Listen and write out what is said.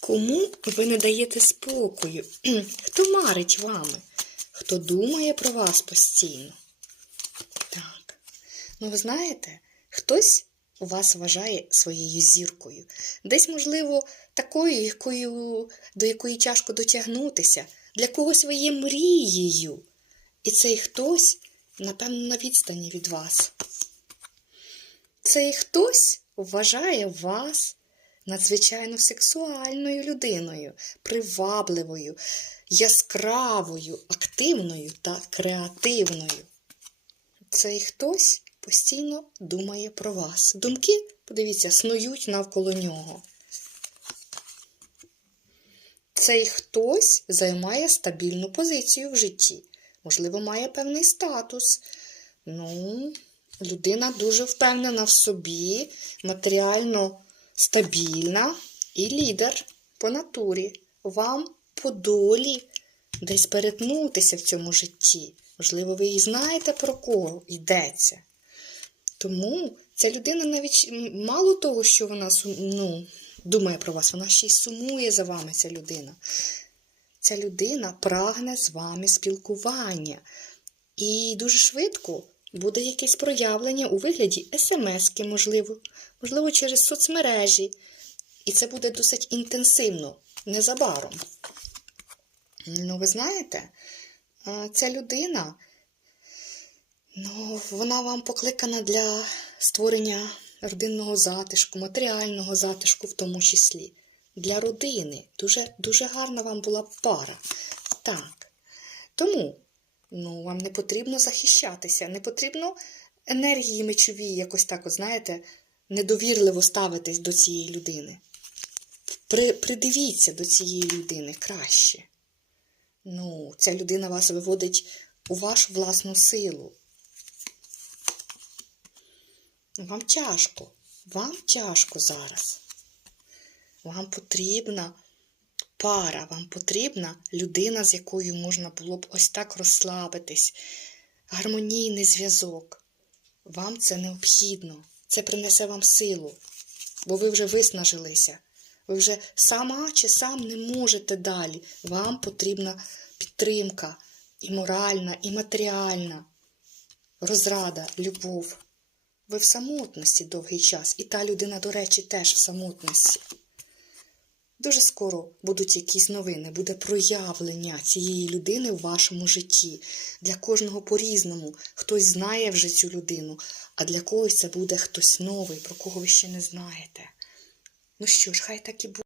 Кому ви не даєте спокою? Хто марить вами? Хто думає про вас постійно? Так. Ну, ви знаєте, хтось вас вважає своєю зіркою. Десь, можливо, такою, якою, до якої тяжко дотягнутися. Для когось ви є мрією. І цей хтось, напевно, на відстані від вас. Цей хтось вважає вас надзвичайно сексуальною людиною, привабливою, яскравою, активною та креативною. Цей хтось постійно думає про вас. Думки, подивіться, снують навколо нього. Цей хтось займає стабільну позицію в житті. Можливо, має певний статус. Ну, людина дуже впевнена в собі, матеріально стабільна і лідер по натурі. Вам по долі десь перетнутися в цьому житті. Можливо, ви і знаєте, про кого йдеться. Тому ця людина навіть мало того, що вона ну, думає про вас, вона ще й сумує за вами, ця людина. Ця людина прагне з вами спілкування. І дуже швидко буде якесь проявлення у вигляді смс-ки, можливо, можливо, через соцмережі. І це буде досить інтенсивно, незабаром. Ну, ви знаєте, ця людина, ну, вона вам покликана для створення родинного затишку, матеріального затишку в тому числі. Для родини. Дуже, дуже гарна вам була пара. Так. Тому ну, вам не потрібно захищатися, не потрібно енергії мечові якось так, от, знаєте, недовірливо ставитись до цієї людини. При, придивіться до цієї людини краще. Ну, ця людина вас виводить у вашу власну силу. Вам тяжко, вам тяжко зараз. Вам потрібна пара, вам потрібна людина, з якою можна було б ось так розслабитись, гармонійний зв'язок. Вам це необхідно. Це принесе вам силу, бо ви вже виснажилися. Ви вже сама чи сам не можете далі. Вам потрібна підтримка і моральна, і матеріальна, розрада, любов. Ви в самотності довгий час, і та людина, до речі, теж в самотності. Дуже скоро будуть якісь новини, буде проявлення цієї людини в вашому житті. Для кожного по-різному. Хтось знає вже цю людину, а для когось це буде хтось новий, про кого ви ще не знаєте. Ну що ж, хай так і буде.